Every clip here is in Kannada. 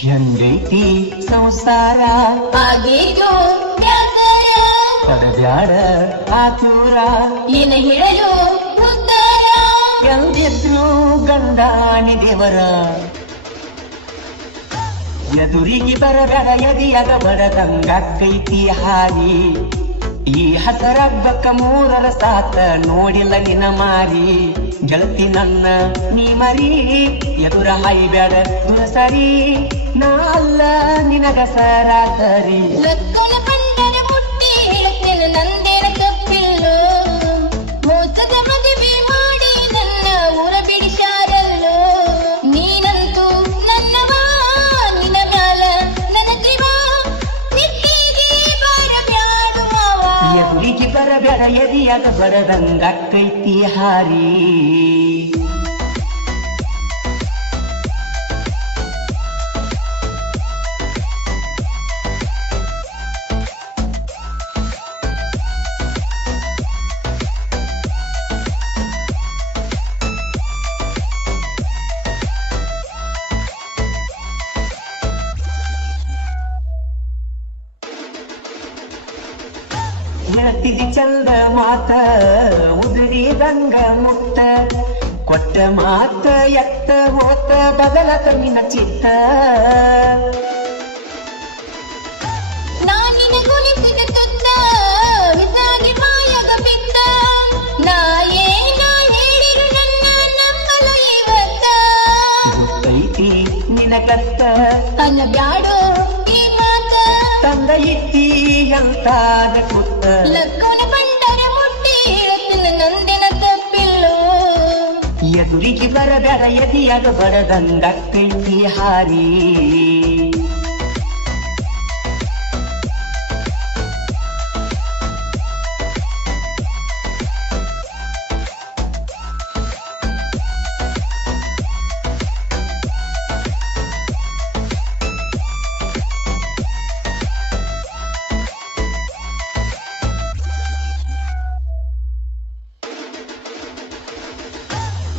ಹೆಂಗೈತಿ ಸಂಸಾರ ಆಗೇಜೋ ಬ್ಯಾಸರ ಪಡಬ್ಯಾಡ ಆತೂರ ಏನ ಹೇಳಲು ಉದ್ದಾರ ಎಂದಿದ್ರು ಗಂಧಾಣಿ ದೇವರ ಎದುರಿಗೆ ಬರಬೇಡ ಎದಿಯಾಗ ಬರದಂಗೈತಿ ಹಾರಿ ಈ ಹಸರಬ್ಬಕ್ಕ ಮೂರರ ಸಾತ ನೋಡಿಲ್ಲ ನಿನ ಮಾರಿ ಗೆಳತಿ ನನ್ನ ನೀ ಮರಿ ಎದುರ ಹಾಯ್ಬ್ಯಾಡ ದುರಸರಿ ನಾ ಅಲ್ಲ ನಿನಗ ಸರಾಸರಿ ಲಕ್ಕನ ಬಂದರ ಮುಟ್ಟಿ ಹೇಳ್ತೇನೆ ನಂದೇನ ತಪ್ಪಿಲ್ಲೋ ಮೋಸದ ಮದುವೆ ಮಾಡಿ ನನ್ನ ಊರ ಬಿಡಿಸಾರಲ್ಲೋ ನೀನಂತೂ ನನ್ನವ ನಿನ ಮ್ಯಾಲ ನನ್ನ ಜೀವ ನಿಟ್ಟಿಗೆ ಬರಬ್ಯಾಡುವವ ಎದುರಿಗೆ ಬರಬೇಡ ಎದಿಯಾಗ ಬರದಂಗೈತಿ ಹಾರಿ ಹೇಳ್ತಿದಿ ಚಂದ ಮಾತ ಉದುರಿದಂಗ ಮುಕ್ತ ಕೊಟ್ಟ ಮಾತ ಎತ್ತ ಹೋತ ಬದಲ ತಮ್ಮಿನ ಚಿತ್ತ ನಾನಿನ ಗುಣಿಸಿದ ತುತ್ತ ವಿಸಾಗಿ ಮಾಯಗ ಬಿತ್ತ ನಾ ಏನ ಹೇಳಿರು ನನ್ನ ನಂಬಲು ಇವತ್ತ ಗೊತ್ತೈತಿ ನಿನ ಕತ್ತ ಅನ್ನ ಬ್ಯಾಡೋ ಈ ಮಾತ ತಂದ ಇತ್ತಿ ಎಂತಾದ ಕುತ್ತ ಲಕ್ಕನ ಬಂದರ ಮುಟ್ಟಿ ಹೇಳ್ತೀನಿ ನಂದಿನ ತಪ್ಪಿಲ್ಲೋ ಎದುರಿಗೆ ಬರಬೇಡ ಎದಿಯಾಗ ಬರದಂಗೈತಿ ಹಾರಿ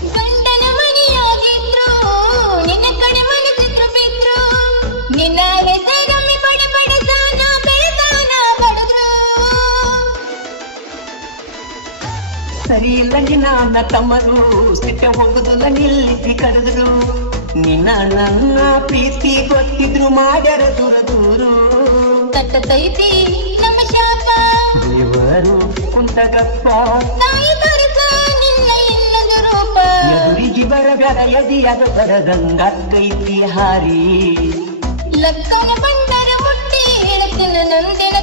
ಗಂಡನ ಮನೆಯಾಗಿದ್ರು ನಿನ್ನ ಕಡೆ ಮನಸ್ಸಿದ್ರು ಬಿದ್ರು ನಿನ್ನ ಹೆಸರಮ್ಮಿ ಬಡ ಬಡದಾನ ಬೆಳೆದಾನ ಬಡದ್ರು ಸರಿ ಇಲ್ಲ ನಿನ್ನ ತಮ್ಮರು ಸಿಟ್ಟ ಹೋಗುದಿಲ್ಲ ನಿಲ್ಲಿಸಿ ಕರೆದ್ರು ನಿನ್ನ ನನ್ನ ಪ್ರೀತಿ ಗೊತ್ತಿದ್ರು ಮಾಡ್ಯಾರ ದೂರ ದೂರು ತಟ್ಟತೈತಿ ನಮ್ಮ ಶಾಪ ದೇವರು ಕುಂತಗಪ್ಪ ತಾಯಿ ತೋರಿಸ ನಿನ್ನ ಇನ್ನೊಂದು ರೂಪ ಎದುರಿಗೆ ಬರಬೇಡ ಎದಿಯಾಗ ಬರದಂಗೈತಿ ಹಾರಿ ಲಕ್ಕನ ಬಂದರ ಮುಟ್ಟಿ ಹೇಳ್ತೀನಿ ನಂದಿನ